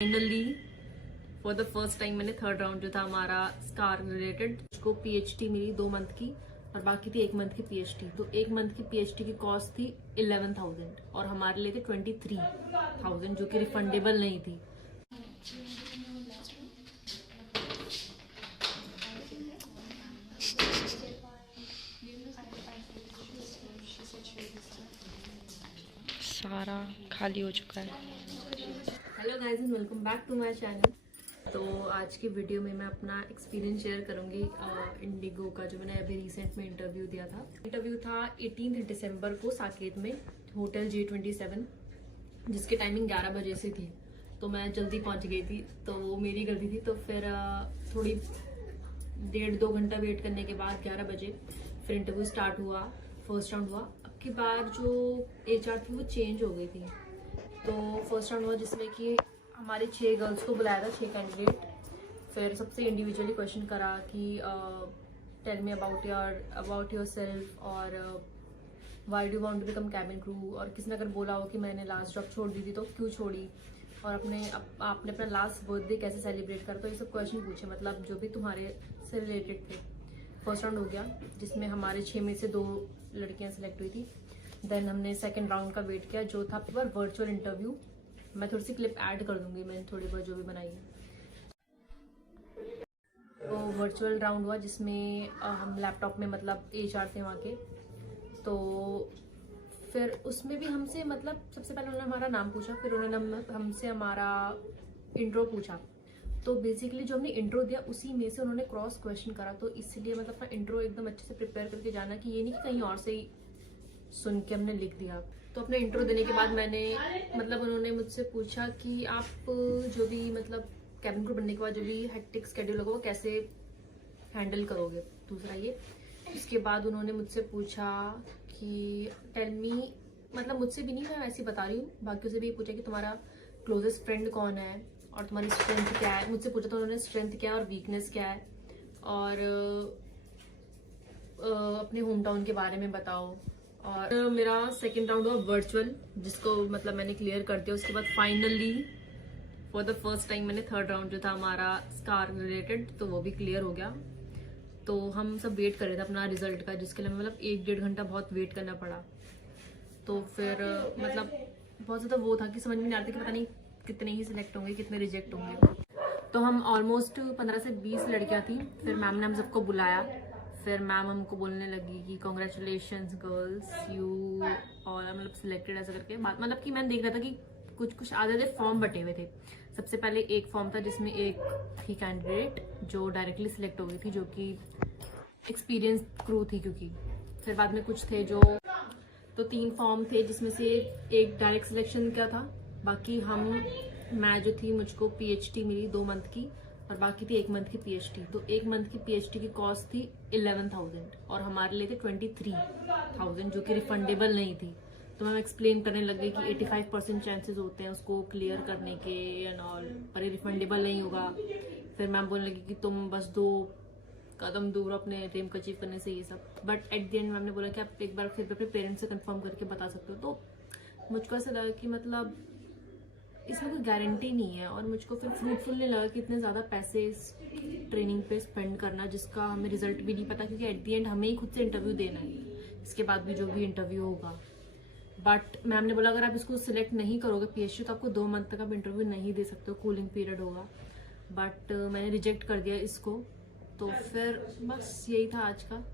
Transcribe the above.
Finally for the first time मैंने third round जो था हमारा स्कार रिलेटेड, उसको पीएचडी मिली 2 मंथ की और बाकी थी 1 मंथ की पीएचडी। तो 1 मंथ की पीएचडी की कॉस्ट थी 11,000 और हमारे लिए थे 23,000 जो कि रिफंडेबल नहीं थी। सारा खाली हो चुका है। Hello guys and welcome back to my channel. तो आज की वीडियो में मैं अपना एक्सपीरियंस शेयर करूंगी इंडिगो का, जो मैंने अभी रिसेंट में इंटरव्यू दिया था। इंटरव्यू था 18 दिसंबर को साकेत में होटल G27, जिसकी टाइमिंग 11 बजे से थी। तो मैं जल्दी पहुंच गई थी, तो वो मेरी गलती थी। तो फिर थोड़ी 1.5-2 घंटा वेट करने के बाद 11 बजे फिर इंटरव्यू स्टार्ट हुआ, फर्स्ट राउंड हुआ। अब की बार जो HR थी वो चेंज हो गई थी। तो फर्स्ट राउंड हुआ जिसमें कि हमारे 6 गर्ल्स को बुलाया था, 6 कैंडिडेट। फिर सबसे इंडिविजुअली क्वेश्चन करा कि tell me about yourself और why do want to become cabin crew. और किसी ने अगर बोला हो कि मैंने लास्ट जॉब छोड़ दी थी तो क्यों छोड़ी, और आपने अपना लास्ट बर्थडे कैसे सेलिब्रेट करा। तो ये सब क्वेश्चन पूछे, मतलब जो भी तुम्हारे से रिलेटेड थे। फर्स्ट राउंड हो गया जिसमें हमारे 6 में से 2 लड़कियां सिलेक्ट हुई थी। देन हमने सेकंड राउंड का वेट किया, जो था पर वर्चुअल इंटरव्यू। मैं थोड़ी सी क्लिप ऐड कर दूंगी, मैंने थोड़ी बहुत जो भी बनाई है। तो वर्चुअल राउंड हुआ जिसमें हम लैपटॉप में, मतलब HR थे वहाँ के। तो फिर उसमें भी हमसे, मतलब सबसे पहले उन्होंने हमारा नाम पूछा, फिर उन्होंने हमसे हमारा इंट्रो पूछा। तो बेसिकली जो हमने इंट्रो दिया उसी में से उन्होंने क्रॉस क्वेश्चन करा। तो इसलिए मतलब अपना इंट्रो एकदम अच्छे से प्रिपेयर करके जाना, कि ये नहीं कि कहीं और से ही सुन के हमने लिख दिया। तो अपने इंट्रो देने के बाद मैंने, मतलब उन्होंने मुझसे पूछा कि आप जो भी, मतलब कैबिन क्रू बनने के बाद जो भी हेक्टिक स्केड्यूल होगा वो कैसे हैंडल करोगे, दूसरा ये। इसके बाद उन्होंने मुझसे पूछा कि टेल मी, मतलब मुझसे भी नहीं, मैं वैसे ही बता रही हूँ, बाकियों से भी पूछा कि तुम्हारा क्लोजेस्ट फ्रेंड कौन है और तुम्हारी स्ट्रेंथ क्या है। मुझसे पूछा तो उन्होंने स्ट्रेंथ क्या है और वीकनेस क्या है, और अपने होम टाउन के बारे में बताओ। और मेरा सेकंड राउंड हुआ वर्चुअल, जिसको मतलब मैंने क्लियर कर दिया। उसके बाद finally for the first time मैंने थर्ड राउंड जो था हमारा स्कार रिलेटेड, तो वो भी क्लियर हो गया। तो हम सब वेट कर रहे थे अपना रिजल्ट का, जिसके लिए मतलब 1-1.5 घंटा बहुत वेट करना पड़ा। तो फिर मतलब बहुत ज़्यादा वो था कि समझ में नहीं आ रहा था कि पता नहीं कितने ही सिलेक्ट होंगे, कितने रिजेक्ट होंगे। तो हम ऑलमोस्ट 15 से 20 लड़कियां थी। फिर मैम ने हम सबको बुलाया। फिर मैम हमको बोलने लगी कि कॉन्ग्रेचुलेशंस गर्ल्स, यू और मतलब सिलेक्टेड, ऐसा करके बात। मतलब कि मैंने देख रहा था कि कुछ आधे फॉर्म बटे हुए थे। सबसे पहले एक फॉर्म था जिसमें एक थी कैंडिडेट जो डायरेक्टली सिलेक्ट हो गई थी, जो कि एक्सपीरियंस क्रू थी, क्योंकि फिर बाद में कुछ थे जो, तो 3 फॉर्म थे जिसमें से एक डायरेक्ट सिलेक्शन का था। बाकी मैं जो थी, मुझको पीएचडी मिली 2 मंथ की और बाकी थी 1 मंथ की पीएचडी। तो 1 मंथ की पीएचडी की कॉस्ट थी 11,000 और हमारे लिए थे 23,000 जो कि रिफंडेबल नहीं थी। तो मैं एक्सप्लेन करने लग गई कि 85% चांसेस होते हैं उसको क्लियर करने के एंड ऑल, पर ये रिफंडेबल नहीं होगा। फिर मैम बोलने लगी कि तुम बस 2 कदम दूर अपने ड्रीम को अचीव करने से, ये सब। But at the end ma'am ने बोला कि आप एक बार फिर अपने पेरेंट्स से कंफर्म करके बता सकते हो। तो मुझको ऐसा लगा कि मतलब इसमें कोई गारंटी नहीं है, और मुझको फिर फ्रूटफुल नहीं लगा कि इतने ज़्यादा पैसे इस ट्रेनिंग पे स्पेंड करना, जिसका हमें रिजल्ट भी नहीं पता, क्योंकि एट द एंड हमें ही खुद से इंटरव्यू देना है, इसके बाद भी जो भी इंटरव्यू होगा। बट मैम ने बोला अगर आप इसको सिलेक्ट नहीं करोगे पीएचडी, तो आपको 2 मंथ तक आप इंटरव्यू नहीं दे सकते हो, कूलिंग पीरियड होगा। बट मैंने रिजेक्ट कर दिया इसको। तो फिर बस यही था आज का।